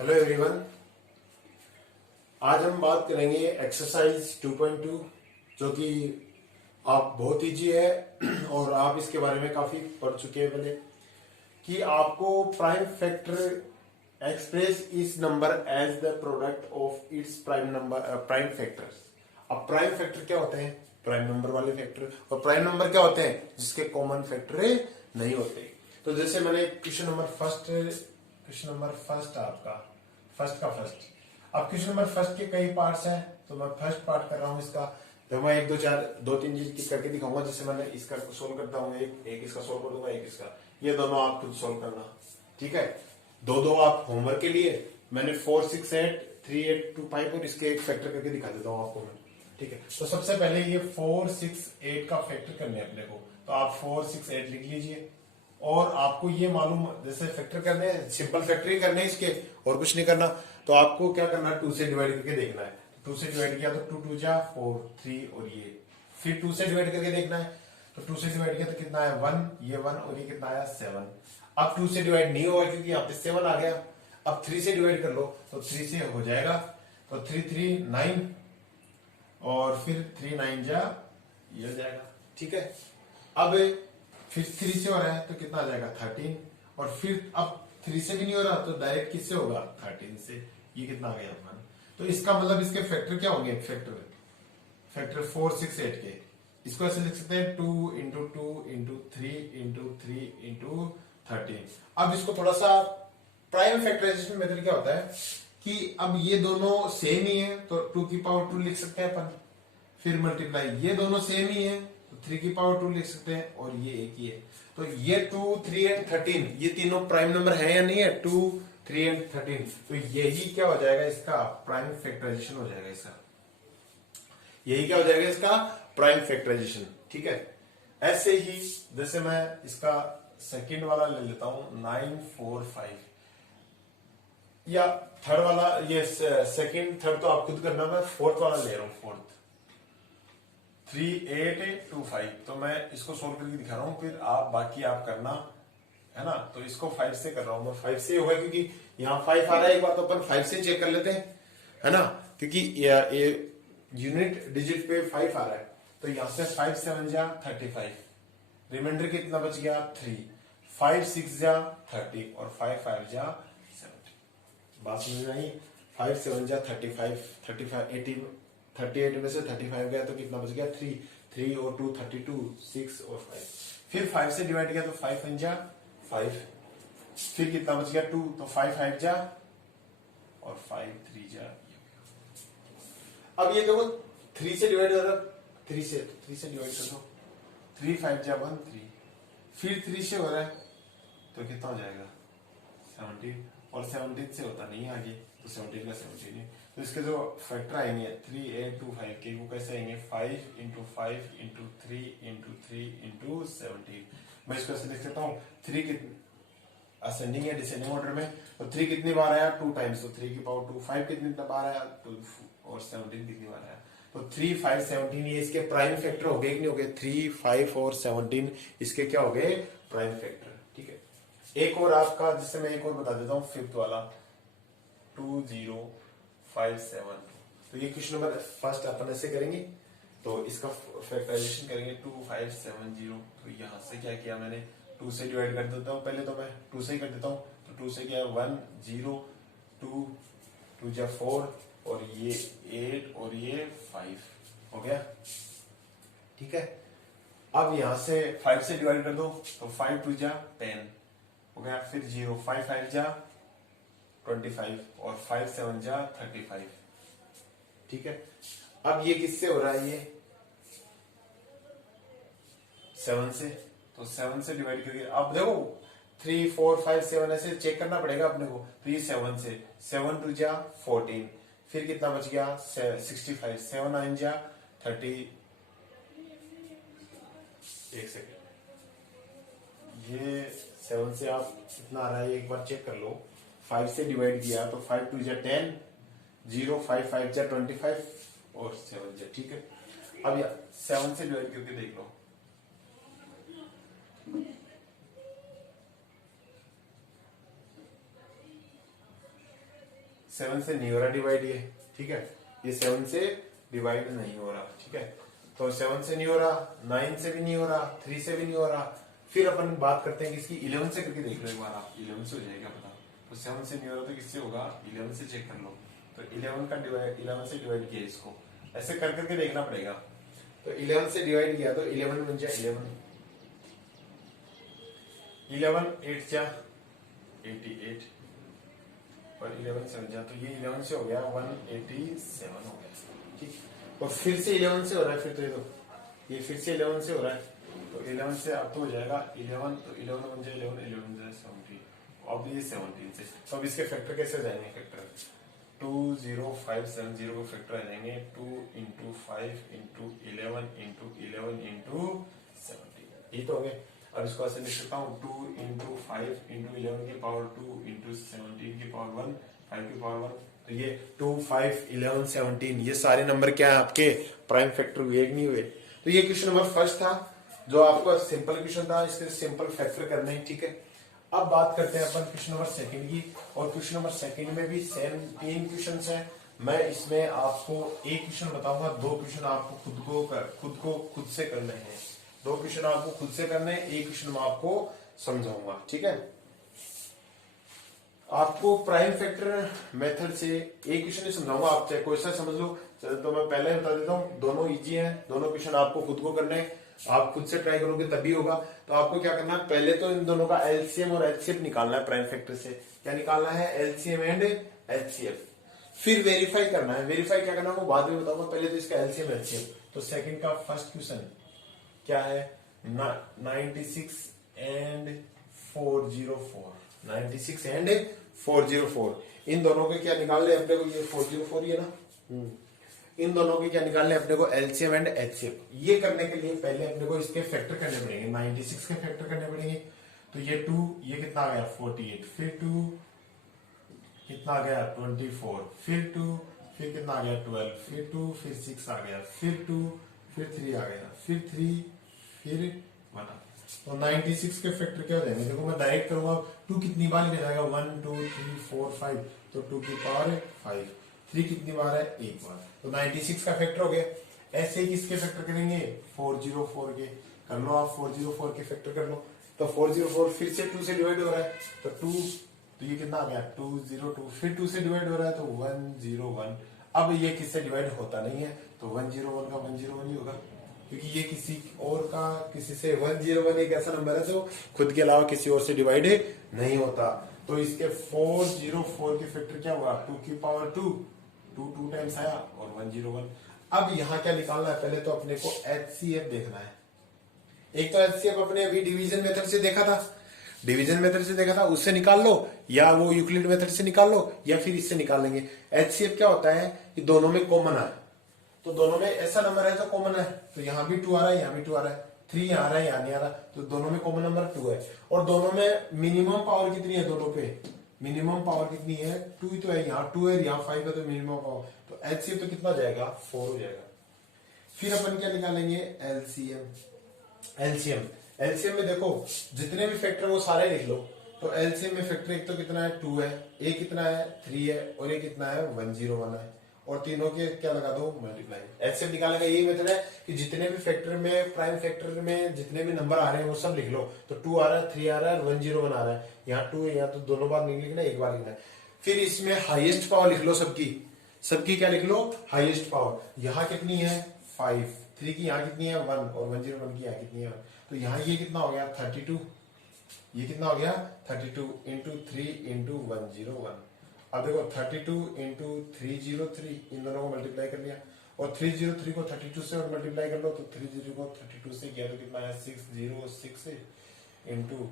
Hello everyone. आज हम बात करेंगे एक्सरसाइज 2.2 जो कि आप बहुत इजी है और आप इसके बारे में काफी पढ़ चुके हैं पहले कि आपको प्राइम फैक्टर एक्सप्रेस इस number as the product of its prime factors. अब प्राइम फैक्टर क्या होते हैं? प्राइम नंबर वाले फैक्टर। और प्राइम नंबर क्या होते हैं? जिसके कॉमन फैक्टर नहीं होते। तो जैसे मैंने क्वेश्चन नंबर फर्स्ट आपका फर्स्ट अब क्वेश्चन नंबर फर्स्ट के कई पार्ट्स हैं, तो मैं फर्स्ट पार्ट कर रहा हूँ इसका। तो मैं दो तीन चीज करके दिखाऊंगा। जैसे मैंने इसका सोल्व करता हूँ, एक इसका सोल्व कर दूंगा, एक इसका। ये दोनों आप खुद सोल्व करना, ठीक है। दो आप होमवर्क के लिए मैंने 4, 6, 8, 3, 8, 2, 5 और इसके एक फैक्टर करके दिखा देता हूँ आपको मैं, ठीक है। तो सबसे पहले ये 4, 6, 8 का फैक्टर करने अपने को, तो आप 4, 6, 8 लिख लीजिए। और आपको ये मालूम, जैसे फैक्टर करने हैं, सिंपल फैक्टर ही करने हैं इसके, और कुछ नहीं करना। तो आपको क्या करना है, 2 से डिवाइड करके देखना है। 2 से डिवाइड किया तो 2 2 जा 4, 3 और ये। फिर 2 से डिवाइड करके देखना है, तो 2 से डिवाइड किया तो कितना आया 1, ये 1 और ये कितना आया 7। अब 2 से डिवाइड नहीं होगा क्योंकि यहाँ पे 7 आ गया। अब 3 से डिवाइड कर लो तो 3 से हो जाएगा, तो 3 3 9 और फिर 3 9 जा ये हो जाएगा, ठीक है। अब फिर 3 से हो रहा है तो कितना आ जाएगा 13, और फिर अब 3 से भी नहीं हो रहा तो डायरेक्ट किससे होगा 13 से। ये कितना आ गया 1। तो इसका मतलब इसके फैक्टर क्या होंगे? फैक्टर 4, 6, 8 के। इसको ऐसे लिख सकते हैं 2 इंटू 2 इंटू 3 इंटू 3 इंटू 13। अब इसको थोड़ा सा प्राइम फैक्टराइजेशन मेथड क्या होता है कि अब ये दोनों सेम ही है तो 2 की पावर 2 लिख सकते हैं अपन। फिर मल्टीप्लाई, ये दोनों सेम ही है तो 3 की पावर 2 लिख सकते हैं, और ये एक ही है। तो ये 2, 3 एंड 13 ये तीनों प्राइम नंबर है या नहीं है? 2, 3 एंड 13। तो यही क्या हो जाएगा? इसका प्राइम फैक्टराइजेशन हो जाएगा इसका। यही क्या हो जाएगा? इसका प्राइम फैक्टराइजेशन, ठीक है। ऐसे ही जैसे मैं इसका सेकंड वाला ले लेता हूं 9, 4, 5, या थर्ड वाला, ये सेकंड थर्ड तो आप खुद करना, मैं फोर्थ वाला ले रहा हूं। फोर्थ 3, 8, 2, 5। तो मैं इसको सोल्व करके दिखा रहा हूं, फिर आप बाकी आप करना, है ना। तो इसको 5 से कर रहा हूं मैं। 5 से होगा क्योंकि यहाँ 5 आ रहा है। एक बार तो अपन 5 से चेक कर लेते हैं, है ना, क्योंकि ये यूनिट डिजिट पे 5 आ रहा है। तो यहां से 5 7 जा 35, रिमाइंडर कितना बच गया 3, 5 6 जा 30 और 5 5 जा 70। बात समझ में आई? 5 7 जा 35, 38 में से 35 गया तो कितना बच गया 3, 3 और 2 32, 6 और 5। फिर 5 से डिवाइड किया तो 5 5 जा 5, फिर कितना बच गया 2, तो 5 5 जा और 5 3 जा। अब ये देखो 3 से डिवाइड कर दो, 3 से डिवाइड कर दो, 3 5 जा 1 3, फिर 3 से हो रहा है तो कितना हो जाएगा 17, और 17 से होता नहीं है आगे, तो 17 का 17 है। तो इसके जो फैक्टर आएंगे 3 8 2 5 के, वो कैसे आएंगे 5 इंटू 5 इंटू 3 इंटू 3 इंटू 17। मैं इसको ऐसे लिख सकता हूँ, 3 असेंडिंग या डिसेंडिंग ऑर्डर में। तो 3 कितनी बार आया 2 टाइम्स, तो 3 की पावर 2। 5 कितनी बार आया 2, और 17 कितनी बार आया, तो 3 5 17। ये इसके प्राइम फैक्टर हो गए कि नहीं हो गए? 3 5 और 17 इसके क्या हो गए? प्राइम फैक्टर, ठीक है। एक और आपका, जिससे मैं एक और बता देता हूँ, फिफ्थ वाला 2 0 5 7। तो ये क्वेश्चन नंबर फर्स्ट अपन ऐसे करेंगे, तो इसका फैक्टराइजेशन करेंगे 2 5 7 0। तो यहां से क्या किया मैंने, 2 से डिवाइड कर देता हूँ पहले, तो मैं 2 से ही कर देता हूँ। तो 2 से क्या 1 0 2 2 जा 4 और ये 8 और ये 5 हो गया, ठीक है। अब यहां से 5 से डिवाइड कर दो तो 5 2 जा 10 हो गया, फिर 0 5 5 जा 25 और 5 7 जा 35, ठीक है। अब ये किससे हो रहा है? ये 7 से, तो 7 से डिवाइड करके अब देखो 3 4 5 7 ऐसे चेक करना पड़ेगा अपने को। तो ये 7 से, 7 2 जा 14, फिर कितना बच गया 65, 7 9 जा 30। एक सेकेंड, ये 7 से आप कितना आ रहा है एक बार चेक कर लो। 5 से डिवाइड किया तो 5 2 जा 10, 0 5 5 जा 25 और 7 जा, ठीक है। अब या 7 से डिवाइड करके देख लो, 7 से नहीं हो रहा डिवाइड ये, ठीक है, ये 7 से डिवाइड नहीं हो रहा, ठीक है, तो 7 से नहीं हो रहा, 9 से भी नहीं हो रहा, 3 से भी नहीं हो रहा। फिर अपन बात करते हैं कि इसकी 11 से करके देख लो एक बार आप, 11 से हो जाएगा पता। तो 7 से नहीं हो रहा तो किससे होगा, 11 से चेक कर लो। तो 11 का डिवाइड, 11 से डिवाइड किया इसको, ऐसे कर करके देखना पड़ेगा। तो 11 से डिवाइड किया तो 11 बन जाए 11 8 जा 88 और 11 से बन जा, तो ये 11 से हो गया 187 हो गया, ठीक। और फिर से 11 से हो रहा है, फिर तो ये फिर से 11 से हो रहा है, तो 11 से अब तो हो जाएगा 11, तो 11 बन जाए 11, 11 जाए 17, अब ये 17 से। तो अब इसके फैक्टर कैसे हो जाएंगे, फैक्टर 20570 को फैक्टर आ जाएंगे 2 इंटू 5 इंटू 11 इंटू 11 इंटू 17, ये तो हो गए। अब इसको ऐसे लिख सकता हूँ 2 इंटू 5 इंटू 11 की पावर 2 इंटू 17 की पावर 1, 5 की पावर 1, तो ये 2 5 11 17 ये सारे नंबर क्या है आपके प्राइम फैक्टर हुए नहीं हुए। तो ये क्वेश्चन नंबर फर्स्ट था जो आपका सिंपल क्वेश्चन था, इसके सिंपल फैक्टर करने हैं, ठीक है। अब बात करते हैं अपन क्वेश्चन नंबर सेकंड की, और क्वेश्चन नंबर सेकंड में भी सेम 3 क्वेश्चन है। मैं इसमें आपको एक क्वेश्चन बताऊंगा, 2 क्वेश्चन आपको खुद से करने हैं, 2 क्वेश्चन आपको खुद से करने हैं, एक क्वेश्चन मैं आपको समझाऊंगा, ठीक है। आपको प्राइम फैक्टर मेथड से एक क्वेश्चन ही समझाऊंगा, आप चाहे कोई सा समझ लो। तो मैं पहले बता देता हूँ, दोनों इजी हैं, दोनों क्वेश्चन आपको खुद को करने हैं, आप खुद से ट्राई करोगे तभी होगा। तो आपको क्या करना है, पहले तो इन दोनों का एलसीएम और एचसीएफ निकालना है प्राइम फैक्टर से। क्या निकालना है, एलसीएम एंड एचसीएफ। फिर वेरीफाई करना है, वेरीफाई क्या करना है वो बाद में बताऊंगा, पहले तो इसका एलसीएम एचसीएफ। तो सेकंड का फर्स्ट क्वेश्चन क्या है, 96 एंड 404, 96 एंड 404, इन दोनों के क्या निकालने अपने को, ये 404 ही है ना, इन दोनों के क्या निकालने अपने को, एलसीएम एंड एचसीएफ। ये करने के लिए पहले अपने को इसके फैक्टर करने पड़ेंगे, 96 के फैक्टर करने पड़ेंगे। तो ये 2, ये कितना आ गया 48, फिर 2 कितना आ गया 24, फिर 2, फिर कितना आ गया 12, फिर 2, फिर 6 आ गया, फिर 2, फिर 3 आ गया, फिर 3, फिर 1। तो 96 के फैक्टर क्या हो जाएंगे, देखो मैं डायरेक्ट करूंगा, 2 कितनी बार ले जाएगा, 1 2 3 4 5, तो 2 की पावर 5, 3 कितनी बार है, एक बार, तो 96 का फैक्टर हो गया। ऐसे ही किसके फैक्टर करेंगे, 404 के कर लो आप, 404 के फैक्टर कर लो। तो 404 फिर से 2 से डिवाइड हो रहा है, तो 2, तो ये कितना आ गया 202, फिर 2 से डिवाइड हो रहा है तो 101। अब ये किससे डिवाइड होता नहीं है, तो 101 का 101 ही होगा, क्योंकि ये किसी और का, किसी से 101 एक ऐसा नंबर है जो खुद के अलावा किसी और से डिवाइड नहीं होता। तो इसके 404 के फैक्टर क्या हुआ, 2 की पावर 2, 2 टाइम्स आया और 101। अब यहाँ क्या निकालना है, पहले तो अपने को एचसीएफ देखना है। एक तो एचसीएफ अपने अभी डिवीजन मेथड से देखा था, डिवीजन मेथड से देखा था, उससे निकाल लो, या वो यूक्लिड मेथड से निकाल लो, या फिर इससे निकाल लेंगे। एचसीएफ क्या होता है कि दोनों में कॉमन है, तो दोनों में ऐसा नंबर है जो कॉमन है, तो यहाँ भी 2 आ रहा है, यहाँ भी 2 आ रहा है, 3 यहाँ आ रहा है, यहाँ नहीं आ रहा, तो दोनों में कॉमन नंबर 2 है। और दोनों में मिनिमम पावर कितनी है, दोनों पे मिनिमम पावर कितनी है, 2 ही तो है, यहाँ 2 है, यहाँ 5 है, तो मिनिमम पावर, तो एचसीएफ तो कितना जाएगा, 4 हो जाएगा। फिर अपन क्या निकालेंगे, एलसीएम। एलसीएम एलसीएम में देखो जितने भी फैक्टर वो सारे लिख लो। तो एलसीएम में फैक्टर एक तो कितना है 2 है, एक कितना है 3 है, और एक कितना है 101 है, और तीनों के क्या लगा दो मल्टीप्लाई। एलसीएम निकालने का यही मेथड है कि जितने भी फैक्टर में, प्राइम फैक्टर में जितने भी नंबर आ रहे हैं वो सब लिख लो। तो 2 आ रहा है, 3 आ रहा है, 101 आ रहा है, यहाँ 2 है, यहाँ तो दोनों बार नहीं लिखना, एक बार लिखना है। फिर इसमें हाईएस्ट पावर लिख लो सबकी, सबकी क्या लिख लो, हाईएस्ट पावर। यहाँ कितनी है 5, 3 की यहाँ कितनी है 1, और 101 की यहाँ कितनी है 1। तो यहाँ ये कितना हो गया 32, ये कितना हो गया 32 इंटू 3 इंटू 101। अब देखो 32 इंटू 303, इन दोनों को मल्टीप्लाई कर लिया, और 303 को 32 से और मल्टीप्लाई कर लो, तो 30 को 32 से किया तो कितना है 606 इंटू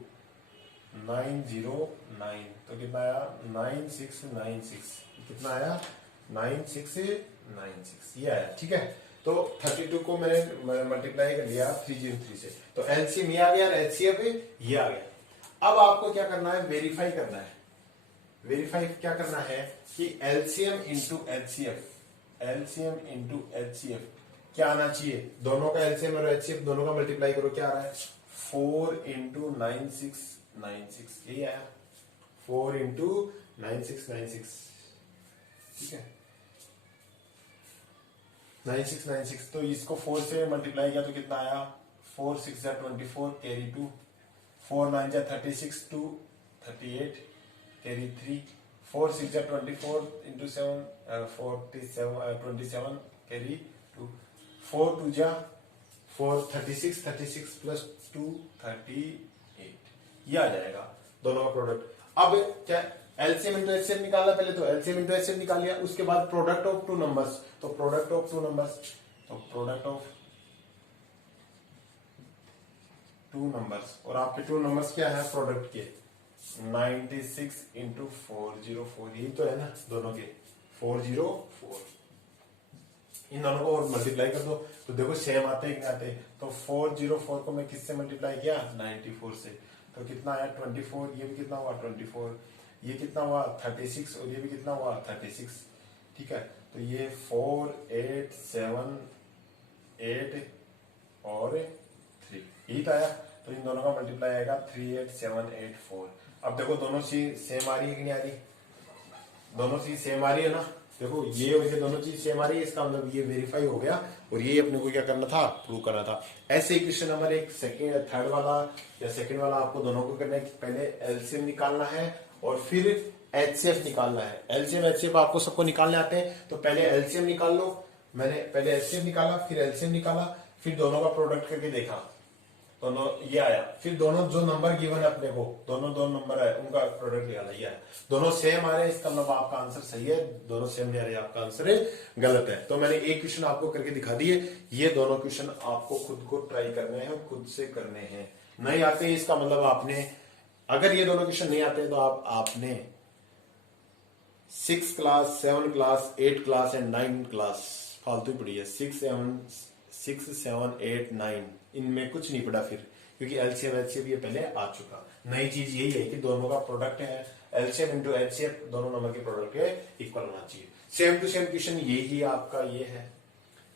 909, तो कितना आया 9696, कितना आया 9696, ये आया, ठीक है। तो 32 को मैंने मल्टीप्लाई कर लिया 303 से, तो एलसीएम ये आ गया, एचसीएफ ये आ गया। अब आपको क्या करना है, वेरीफाई करना है। वेरीफाई क्या करना है कि LCM into HCF, LCM into HCF क्या आना चाहिए, दोनों का एलसीएम और एचसीएफ दोनों का मल्टीप्लाई करो, क्या आ रहा है 4 इंटू 9696, यही आया 4 इंटू 9696, ठीक है 9696, तो इसको 4 से मल्टीप्लाई किया तो कितना आया 4 6 जा 24 कैरी 2, 4 9 जा 36 2 38 कैरी 3, 4 6 जा 24 इंटू 7 47 27 कैरी 2, 4 2 जा 4 36 36 प्लस 2 38, ये आ जाएगा दोनों का प्रोडक्ट। अब क्या एलसीएम इंटू एचसीएफ निकालना, पहले तो एलसीएम इंटू एचसीएफ निकाल लिया, उसके बाद प्रोडक्ट ऑफ टू नंबर्स, तो प्रोडक्ट ऑफ टू नंबर्स, तो प्रोडक्ट ऑफ टू नंबर्स, और आपके टू नंबर्स क्या है प्रोडक्ट के 96 इंटू 404, यही तो है ना दोनों के 404, इन दोनों को और मल्टीप्लाई कर दो तो देखो सेम आते हैं कि नहीं आते, तो 404 को मैं किससे मल्टीप्लाई किया 94 से, तो कितना आया 24, ये भी कितना हुआ 24, ये कितना हुआ 36 और ये भी कितना हुआ 36, ठीक है, तो ये 4 8 7 8 और 3 यही तो आया, तो इन दोनों का मल्टीप्लाई आएगा 3 8 7 8 4। अब देखो दोनों चीज सेम आ रही है कि नहीं आ रही, दोनों चीज सेम आ रही है ना, देखो ये और ये दोनों चीज सेम आ रही है, इसका मतलब ये वेरीफाई हो गया और ये अपने को क्या करना था प्रूव करना था। ऐसे ही क्वेश्चन नंबर एक सेकंड थर्ड वाला या सेकंड वाला आपको दोनों को करना है कि पहले एलसीएम निकालना है और फिर एचसीएफ निकालना है। एलसीएम एचसीएफ आपको सबको निकालने आते हैं, तो पहले एलसीएम निकाल लो, मैंने पहले एचसीएफ निकाला फिर एलसीएम निकाला, फिर दोनों का प्रोडक्ट करके देखा, दोनों ये आया, फिर दोनों जो नंबर गिवन है अपने को, दोनों दो नंबर है उनका प्रोडक्ट निकाला, ये आया, दोनों सेम आ रहे हैं, इसका मतलब आपका आंसर सही है, दोनों सेम नहीं आ रहे आपका आंसर गलत है। तो मैंने एक क्वेश्चन आपको करके दिखा दिए, ये दोनों क्वेश्चन आपको खुद को ट्राई करने हैं, खुद से करने हैं, नहीं आते हैं इसका मतलब आपने, अगर ये दोनों क्वेश्चन नहीं आते तो आपने 6 class 7 class 8 class and 9 class फालतू पड़ी है, 6 7 8 9 इनमें कुछ नहीं पड़ा फिर, क्योंकि एलसीएम एचसीएफ ये पहले आ चुका। नई चीज यही है कि दोनों का प्रोडक्ट है एलसीएम इंटू एचसीएफ, दोनों नंबर के प्रोडक्ट के इक्वल होना चाहिए। सेम टू सेम क्वेश्चन यही आपका ये है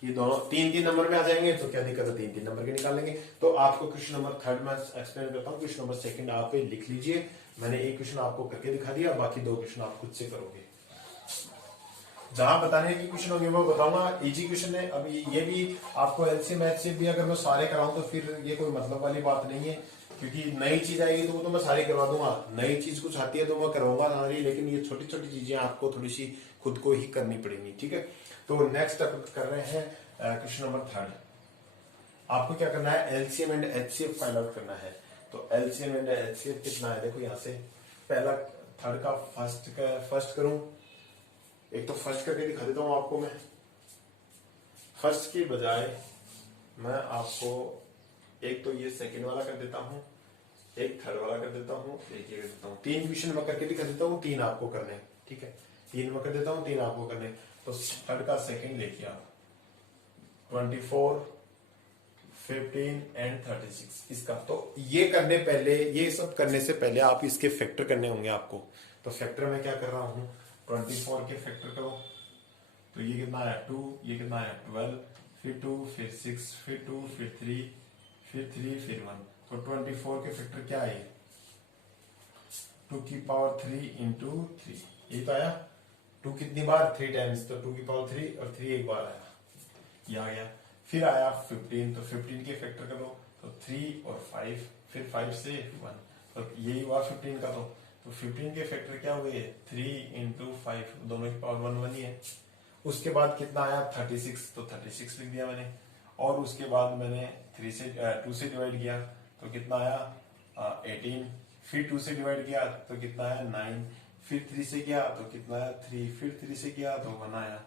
कि दोनों 3-3 नंबर में आ जाएंगे, तो क्या दिक्कत है 3-3 नंबर के निकाल लेंगे। तो आपको क्वेश्चन नंबर थर्ड में एक्सप्लेन करता हूँ, क्वेश्चन नंबर सेकंड आप लिख लीजिए, मैंने एक क्वेश्चन आपको करके दिखा दिया, बाकी 2 क्वेश्चन आप खुद से करोगे, जहां बताने की क्वेश्चन होंगे वो बताऊंगा, इजी क्वेश्चन है। अभी ये भी आपको एलसीएम एचसीएफ भी अगर मैं सारे कराऊं तो फिर ये कोई मतलब वाली बात नहीं है, क्योंकि नई चीज आएगी तो वो तो मैं सारी करवा दूंगा, नई चीज कुछ आती है तो मैं करवाऊंगा सारी, लेकिन ये छोटी छोटी चीजें आपको थोड़ी सी खुद को ही करनी पड़ेंगी, ठीक है। तो नेक्स्ट अप कर रहे हैं क्वेश्चन नंबर थर्ड। आपको क्या करना है LCM and HCF find out करना है। तो एलसीएम एंड एचसीएफ कितना है, देखो यहाँ से पहला थर्ड का फर्स्ट करूं, एक तो फर्स्ट करके दिखा देता हूं आपको मैं, फर्स्ट की बजाय मैं आपको एक तो ये सेकंड वाला कर देता हूं, एक थर्ड वाला कर देता हूं, एक ये कर देता हूं, 3 क्वेश्चन मैं करके दिखा देता हूं, 3 आपको करने, ठीक है 3 मैं कर देता हूं, 3 आपको करने। तो थर्ड का सेकंड देखिए आप 24 15 एंड 36 इसका, तो ये करने पहले, ये सब करने से पहले आप इसके फैक्टर करने होंगे आपको। तो फैक्टर में क्या कर रहा हूं 24 के फैक्टर करो, तो ये कितना आया 2, ये कितना आया 12, फिर 2 फिर 6 फिर 2 फिर 3 फिर 3 फिर 1, तो 24 के फैक्टर क्या है 2 की पावर 3 इंटू 3, ये तो आया 2 कितनी बार 3 टाइम्स, तो 2 की पावर 3 और 3 एक बार आया, ये आ गया। फिर आया 15, तो 15 के फैक्टर करो, तो 3 और 5 फिर 5 से 1, तो यही हुआ 15 का। तो 15 के फैक्टर क्या हुए 3 इंटू 5, दोनों की पावर 1 1 ही है। उसके बाद कितना आया 36, तो 36 लिख दिया मैंने, और उसके बाद मैंने 2 से डिवाइड किया तो कितना आया 18, फिर 2 से डिवाइड किया तो कितना आया 9, फिर 3 से किया तो कितना आया 3, फिर 3 से किया तो 1 आया,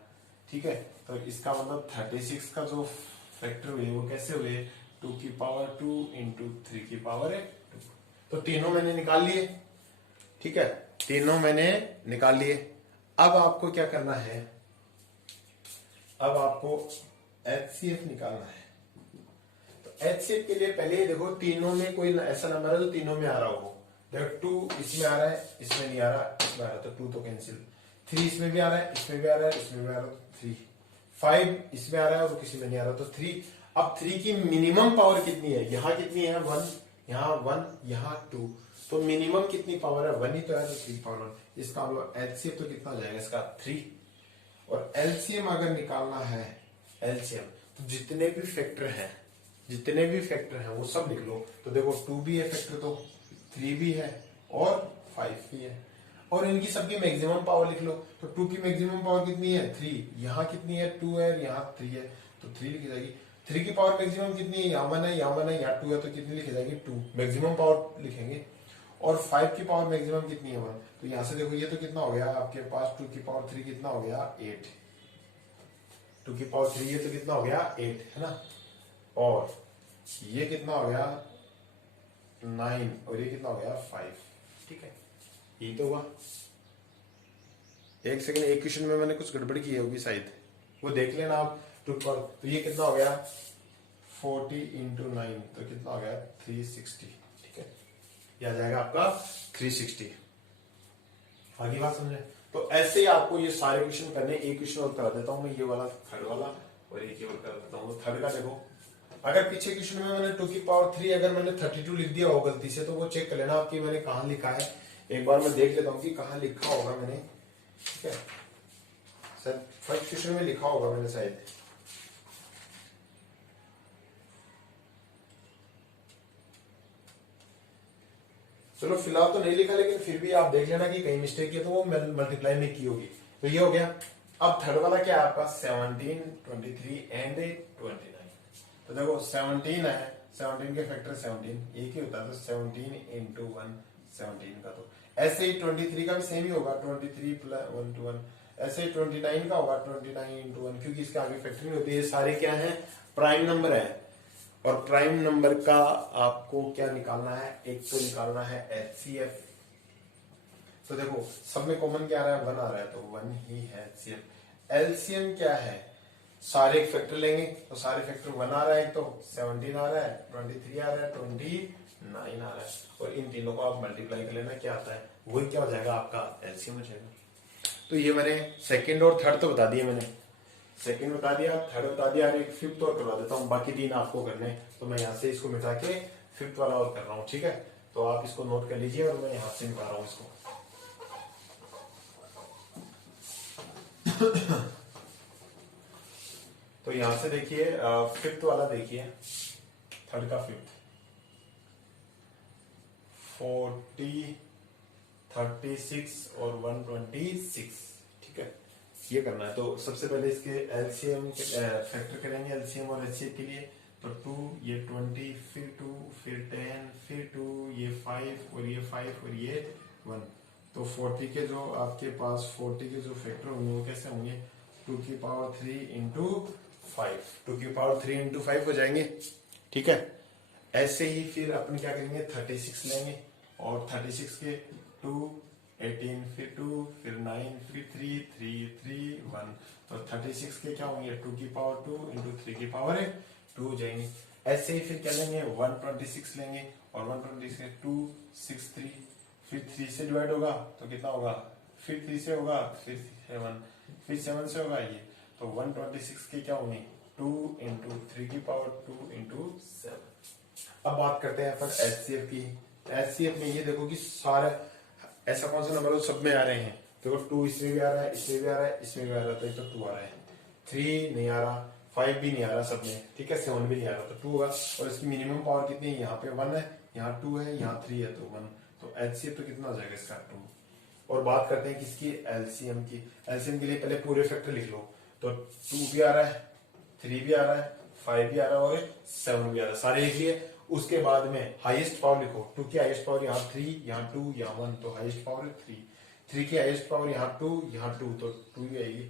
ठीक है। तो इसका मतलब 36 का जो फैक्टर हुए वो कैसे हुए 2 की पावर 2 इंटू 3 की पावर 2, तो तीनों मैंने निकाल लिए, ठीक है तीनों मैंने निकाल लिए। अब आपको क्या करना है, अब आपको एचसीएफ निकालना है। तो एचसीएफ के लिए पहले देखो तीनों में कोई ऐसा नंबर है जो तीनों में आ रहा हो, देखो 2 इसमें आ रहा है, इसमें नहीं आ रहा, इसमें आ रहा, तो 2 तो कैंसिल, 3 इसमें भी आ रहा है, इसमें भी आ रहा है, इसमें भी आ रहा है, 3, 5 इसमें आ रहा है और किसी में नहीं आ रहा, तो 3। अब 3 की मिनिमम पावर कितनी है, यहाँ कितनी है 1, यहाँ 1, यहाँ 2, तो मिनिमम कितनी पावर है 1 ही तो है, तो 3 पावर 1, इसका एचसीएफ तो कितना हो जाएगा इसका 3, और एलसीएम अगर निकालना है, एलसीएम तो जितने भी फैक्टर हैं वो सब लिख लो। तो देखो 2 भी है फैक्टर, तो 3 भी है और 5 भी है, और इनकी सबकी मैक्सिमम पावर लिख लो। तो 2 की मैक्सिमम पावर कितनी है 3, यहाँ कितनी है 2 है, यहाँ 3 है, तो 3 लिखी जाएगी। 3 की पावर मैक्सिमम कितनी है, यहाँ 1 है, यहाँ 1 है, यहाँ 2 है, तो कितनी लिखी जाएगी 2, मैक्सिमम पावर लिखेंगे। और 5 की पावर मैक्सिमम कितनी है 1, तो यहाँ से देखो ये तो कितना हो गया आपके पास 2 की पावर 3 कितना हो गया 8, 2 की पावर 3 ये तो कितना हो गया 8 है ना, और ये कितना हो गया 9, और ये कितना हो गया 5। ठीक है, यही तो हुआ। एक सेकंड, एक क्वेश्चन में मैंने कुछ गड़बड़ की होगी शायद, वो देख लेना आप। तो ये कितना हो गया 40 इंटू 9, तो कितना हो गया 360। ठीक है, ये आ जाएगा आपका 360। आगे बात समझे? तो ऐसे ही आपको ये सारे क्वेश्चन करने। एक क्वेश्चन और करा देता हूं मैं, ये वाला थर्ड वाला, और एक और करा देता हूँ थर्ड का। देखो अगर पीछे क्वेश्चन में मैंने 2 की पावर 3 अगर मैंने 32 लिख दिया हो गलती से, तो वो चेक कर लेना आपकी मैंने कहां लिखा है। एक बार मैं देख लेता हूँ कि कहां लिखा होगा मैंने। ठीक है सर, फर्स्ट क्वेश्चन में लिखा होगा मैंने शायद। चलो फिलहाल तो नहीं लिखा, लेकिन फिर भी आप देख लेना कि कहीं मिस्टेक है तो वो मल्टीप्लाई में की होगी। तो ये हो गया। अब थर्ड वाला क्या है आपका 17, 23 एंड 29। तो देखो 17 है, 17 के फैक्टर 17 एक ही होता है, तो 17 इंटू 1 17 का। तो ऐसे ही 23 का भी सेम ही होगा, 23 प्लस 1 to 1। ऐसे ही 29 का होगा 29 इंटू 1, क्योंकि इसके आगे फैक्टर नहीं होती। ये सारे क्या है प्राइम नंबर है, और प्राइम नंबर का आपको क्या निकालना है, एक तो निकालना है एचसीएफ। तो देखो सब में कॉमन क्या आ रहा है 1 आ रहा है, तो 1 ही है एचसीएफ। एलसीएम क्या है, सारे एक फैक्टर लेंगे, तो सारे फैक्टर 1 आ रहा है, तो 17 आ रहा है, 23 आ रहा है, 29 आ रहा है, और इन तीनों को आप मल्टीप्लाई कर लेना, क्या आता है वही क्या हो जाएगा आपका एलसीएम हो जाएगा। तो ये मैंने सेकंड और थर्ड तो बता दिए, मैंने सेकंड बता दिया, थर्ड बता दिया, और एक फिफ्थ और करवा देता हूँ, बाकी 3 आपको करने। तो मैं यहाँ से इसको मिटा के फिफ्थ वाला और कर रहा हूँ। ठीक है, तो आप इसको नोट कर लीजिए, और मैं यहाँ से मिटा रहा हूँ इसको। तो यहां से देखिए फिफ्थ वाला देखिए, थर्ड का फिफ्थ 40, 36 और 126। ठीक है, ये करना है। तो सबसे पहले इसके एलसीएम फैक्टर करेंगे, एलसीएम और एचसीएफ के लिए। तो 2 ये 20, फिर 2, फिर 10, फिर 2, ये 5 और ये 5 और ये 1। तो 40 के जो आपके पास 40 के जो फैक्टर होंगे वो कैसे होंगे 2 की पावर 3 इंटू 5, 2 की पावर 3 इंटू 5 हो जाएंगे। ठीक है, ऐसे ही फिर अपन क्या करेंगे 36 लेंगे, और 36 के 2, 18, फिर 2, फिर 9, फिर 3, 3, 3, 1। तो 36 के क्या होंगे 2 की पावर 2 इंटू 3 की पावर 2 हो जाएंगे। ऐसे ही फिर क्या लेंगे 126 लेंगे, और 126 के 2, 6, 3, फिर 3 से डिवाइड होगा तो कितना होगा, फिर 3 से होगा, फिर 7, फिर 7 से होगा ये। तो 126 के क्या होंगे 2 इंटू 3 की पावर 2 इंटू 7। अब बात करते हैं अपन एचसीएफ की। एचसीएफ में ये देखो कि सारे ऐसा कौन सा नंबर हो सब में आ रहे हैं। देखो 2 इसमें भी आ रहा है, इसमें भी आ रहा है, इसमें भी आ रहा है, तो एक तो 2 आ रहा है, 3 नहीं आ रहा, 5 भी नहीं आ रहा सब में। ठीक है, 7 भी नहीं आ रहा, तो 2 होगा। और इसकी मिनिमम पावर कितनी है, यहाँ पे 1 है, यहाँ 2 है, यहाँ 3 है, तो 1। तो एचसीएफ तो कितना हो जाएगा इसका 2। और बात करते हैं किसकी एलसीएम की। एलसीएम के लिए पहले पूरे फैक्टर लिख लो। तो 2 भी आ रहा है, 3 भी आ रहा है, 5 भी आ रहा है, और 7 भी आ रहा है, सारे लिख लिए। उसके बाद में हाईएस्ट पावर लिखो। 2 की हाईएस्ट पावर यहाँ 3, यहाँ 2, यहाँ 1, तो हाईएस्ट पावर 3। 3 की हाईएस्ट पावर यहाँ 2, यहाँ 2, तो 2 ही आएगी।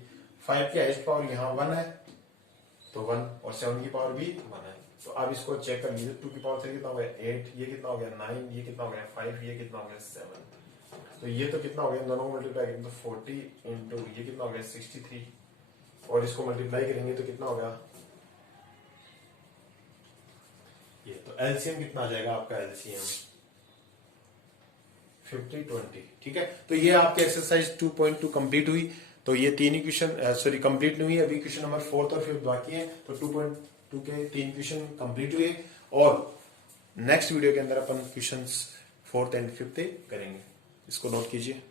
5 की हाईएस्ट पावर यहाँ 1 है, तो 1, और 7 की पावर भी 1 है। तो आप इसको चेक कर लीजिए, 2 की पावर 3 कितना हो गया 8, ये कितना हो गया 9, ये कितना हो गया 5, ये कितना हो गया 7। तो ये तो कितना हो गया, दोनों को मल्टीप्लाई करेंगे तो 40 इंटू ये कितना हो गया 63, और इसको मल्टीप्लाई करेंगे तो कितना होगा ये। तो एलसीएम कितना आ जाएगा आपका एलसीएम 50-20। ठीक है, तो ये आपके एक्सरसाइज 2.2 कंप्लीट हुई। तो ये 3 क्वेश्चन सॉरी कंप्लीट नहीं हुई, अभी क्वेश्चन नंबर 4 और 5 बाकी है। तो 2.2 के 3 क्वेश्चन कंप्लीट हुए, और नेक्स्ट वीडियो के अंदर अपन क्वेश्चन 4th एंड 5th करेंगे। इसको नोट कीजिए।